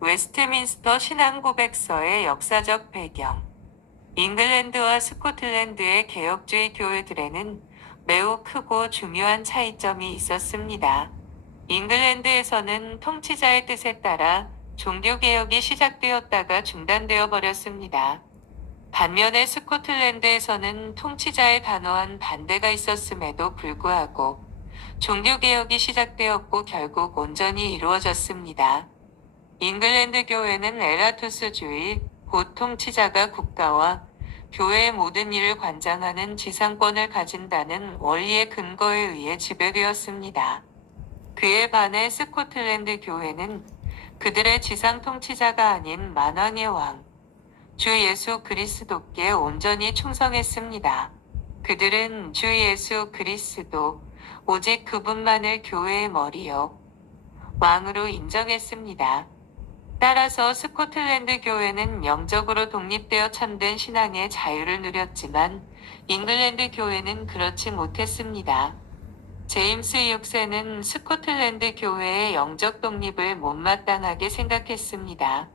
웨스트민스터 신앙고백서의 역사적 배경. 잉글랜드와 스코틀랜드의 개혁주의 교회들에는 매우 크고 중요한 차이점이 있었습니다. 잉글랜드에서는 통치자의 뜻에 따라 종교개혁이 시작되었다가 중단되어 버렸습니다. 반면에 스코틀랜드에서는 통치자의 단호한 반대가 있었음에도 불구하고 종교개혁이 시작되었고 결국 온전히 이루어졌습니다. 잉글랜드 교회는 에라투스주의, 곧 통치자가 국가와 교회의 모든 일을 관장하는 지상권을 가진다는 원리의 근거에 의해 지배되었습니다. 그에 반해 스코틀랜드 교회는 그들의 지상 통치자가 아닌 만왕의 왕, 주 예수 그리스도께 온전히 충성했습니다. 그들은 주 예수 그리스도, 오직 그분만을 교회의 머리요, 왕으로 인정했습니다. 따라서 스코틀랜드 교회는 영적으로 독립되어 참된 신앙의 자유를 누렸지만 잉글랜드 교회는 그렇지 못했습니다. 제임스 6세는 스코틀랜드 교회의 영적 독립을 못마땅하게 생각했습니다.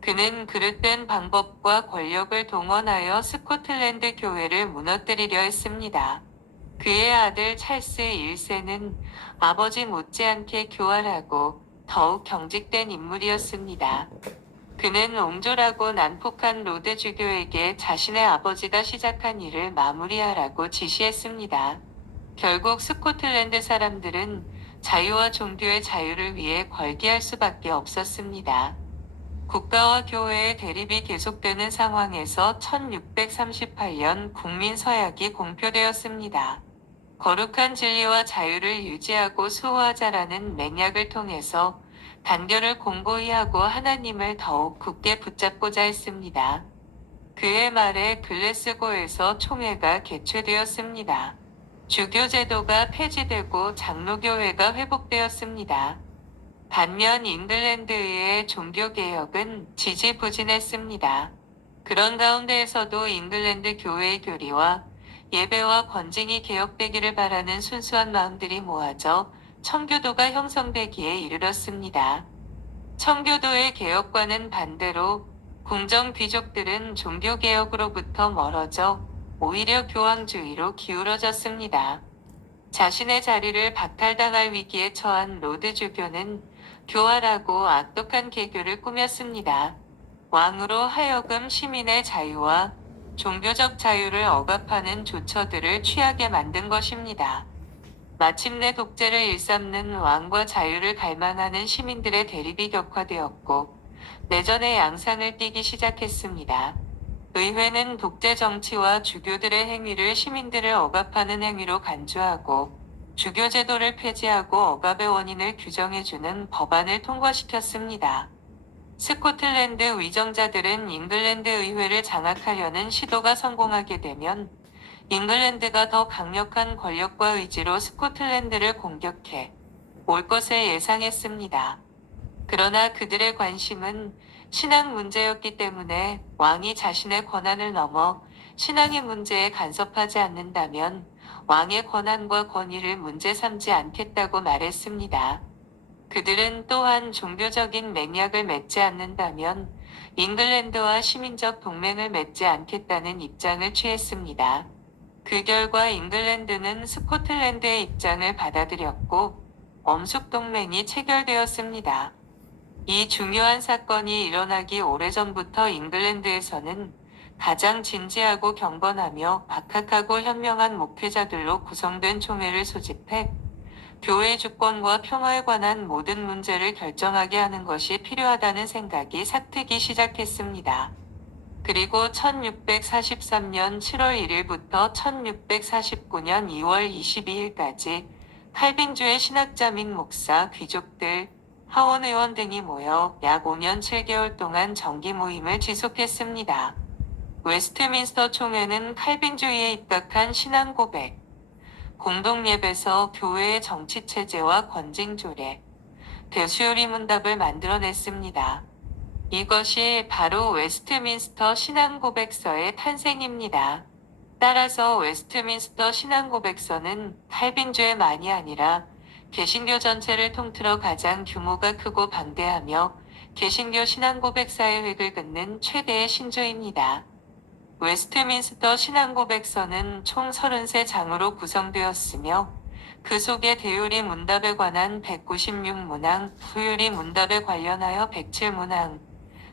그는 그릇된 방법과 권력을 동원하여 스코틀랜드 교회를 무너뜨리려 했습니다. 그의 아들 찰스 1세는 아버지 못지않게 교활하고 더욱 경직된 인물이었습니다. 그는 옹졸하고 난폭한 로드 주교에게 자신의 아버지가 시작한 일을 마무리하라고 지시했습니다. 결국 스코틀랜드 사람들은 자유와 종교의 자유를 위해 걸기할 수밖에 없었습니다. 국가와 교회의 대립이 계속되는 상황에서 1638년 국민서약이 공표되었습니다. 거룩한 진리와 자유를 유지하고 수호하자라는 맹약을 통해서 단결을 공고히 하고 하나님을 더욱 굳게 붙잡고자 했습니다. 그의 말에 글래스고에서 총회가 개최되었습니다. 주교제도가 폐지되고 장로교회가 회복되었습니다. 반면 잉글랜드의 종교개혁은 지지부진했습니다. 그런 가운데에서도 잉글랜드 교회의 교리와 예배와 권징이 개혁되기를 바라는 순수한 마음들이 모아져 청교도가 형성되기에 이르렀습니다. 청교도의 개혁과는 반대로 궁정 귀족들은 종교개혁으로부터 멀어져 오히려 교황주의로 기울어졌습니다. 자신의 자리를 박탈당할 위기에 처한 로드 주교는 교활하고 악독한 개교를 꾸몄습니다. 왕으로 하여금 시민의 자유와 종교적 자유를 억압하는 조처들을 취하게 만든 것입니다. 마침내 독재를 일삼는 왕과 자유를 갈망하는 시민들의 대립이 격화되었고 내전의 양상을 띠기 시작했습니다. 의회는 독재 정치와 주교들의 행위를 시민들을 억압하는 행위로 간주하고 주교 제도를 폐지하고 억압의 원인을 규정해주는 법안을 통과시켰습니다. 스코틀랜드 위정자들은 잉글랜드 의회를 장악하려는 시도가 성공하게 되면 잉글랜드가 더 강력한 권력과 의지로 스코틀랜드를 공격해 올 것을 예상했습니다. 그러나 그들의 관심은 신앙 문제였기 때문에 왕이 자신의 권한을 넘어 신앙의 문제에 간섭하지 않는다면 왕의 권한과 권위를 문제 삼지 않겠다고 말했습니다. 그들은 또한 종교적인 맹약을 맺지 않는다면 잉글랜드와 시민적 동맹을 맺지 않겠다는 입장을 취했습니다. 그 결과 잉글랜드는 스코틀랜드의 입장을 받아들였고 엄숙동맹이 체결되었습니다. 이 중요한 사건이 일어나기 오래전부터 잉글랜드에서는 가장 진지하고 경건하며 박학하고 현명한 목회자들로 구성된 총회를 소집해 교회 주권과 평화에 관한 모든 문제를 결정하게 하는 것이 필요하다는 생각이 삭트기 시작했습니다. 그리고 1643년 7월 1일부터 1649년 2월 22일까지 칼빈주의 신학자 및 목사, 귀족들, 하원의원 등이 모여 약 5년 7개월 동안 정기 모임을 지속했습니다. 웨스트민스터 총회는 칼빈주의에 입각한 신앙 고백, 공동예배서, 교회의 정치체제와 권징조례, 대수요리 문답을 만들어냈습니다. 이것이 바로 웨스트민스터 신앙고백서의 탄생입니다. 따라서 웨스트민스터 신앙고백서는 칼빈주의만이 아니라 개신교 전체를 통틀어 가장 규모가 크고 방대하며 개신교 신앙고백사의 획을 긋는 최대의 신조입니다. 웨스트민스터 신앙고백서는 총 33장으로 구성되었으며 그 속에 대요리 문답에 관한 196문항, 후요리 문답에 관련하여 107문항,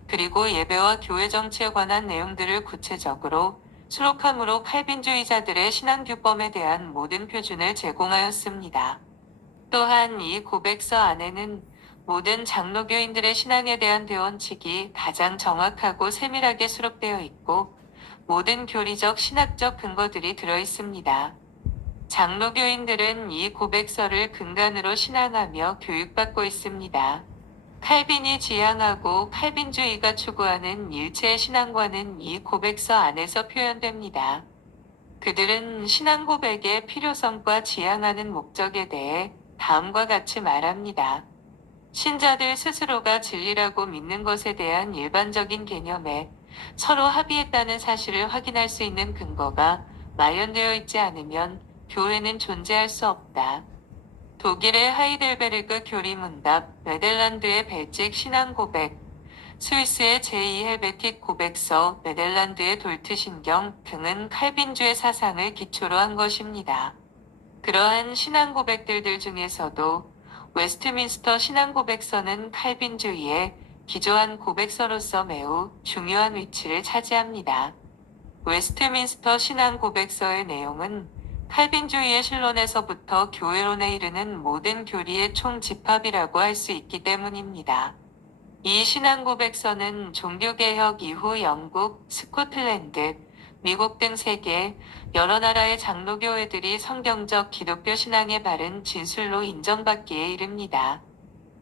그리고 예배와 교회 정치에 관한 내용들을 구체적으로 수록함으로 칼빈주의자들의 신앙규범에 대한 모든 표준을 제공하였습니다. 또한 이 고백서 안에는 모든 장로교인들의 신앙에 대한 대원칙이 가장 정확하고 세밀하게 수록되어 있고 모든 교리적 신학적 근거들이 들어 있습니다. 장로교인들은 이 고백서를 근간으로 신앙하며 교육받고 있습니다. 칼빈이 지향하고 칼빈주의가 추구하는 일체의 신앙관은 이 고백서 안에서 표현됩니다. 그들은 신앙 고백의 필요성과 지향하는 목적에 대해 다음과 같이 말합니다. 신자들 스스로가 진리라고 믿는 것에 대한 일반적인 개념에 서로 합의했다는 사실을 확인할 수 있는 근거가 마련되어 있지 않으면 교회는 존재할 수 없다. 독일의 하이델베르그 교리문답, 네덜란드의 벨직 신앙고백, 스위스의 제2헬베틱 고백서, 네덜란드의 돌트신경 등은 칼빈주의 사상을 기초로 한 것입니다. 그러한 신앙고백들 중에서도 웨스트민스터 신앙고백서는 칼빈주의의 기초한 고백서로서 매우 중요한 위치를 차지합니다. 웨스트민스터 신앙고백서의 내용은 칼빈주의의 신론에서부터 교회론에 이르는 모든 교리의 총집합이라고 할 수 있기 때문입니다. 이 신앙고백서는 종교개혁 이후 영국, 스코틀랜드, 미국 등 세계 여러 나라의 장로교회들이 성경적 기독교 신앙의 바른 진술로 인정받기에 이릅니다.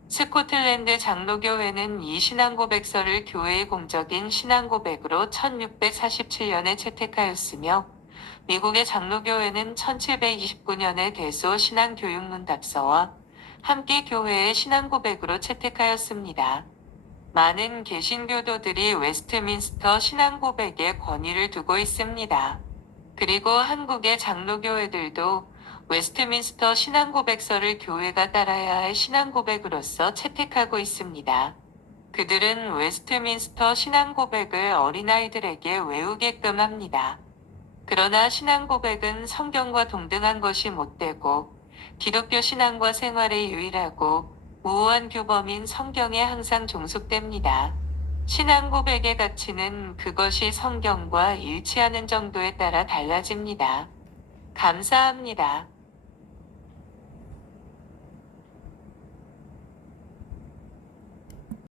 스코틀랜드 장로교회는 이 신앙고백서를 교회의 공적인 신앙고백으로 1647년에 채택하였으며 미국의 장로교회는 1729년에 대소 신앙교육문답서와 함께 교회의 신앙고백으로 채택하였습니다. 많은 개신교도들이 웨스트민스터 신앙고백에 권위를 두고 있습니다. 그리고 한국의 장로교회들도 웨스트민스터 신앙고백서를 교회가 따라야 할 신앙고백으로서 채택하고 있습니다. 그들은 웨스트민스터 신앙고백을 어린아이들에게 외우게끔 합니다. 그러나 신앙고백은 성경과 동등한 것이 못되고 기독교 신앙과 생활의 유일하고 우호한 규범인 성경에 항상 종속됩니다. 신앙고백의 가치는 그것이 성경과 일치하는 정도에 따라 달라집니다. 감사합니다.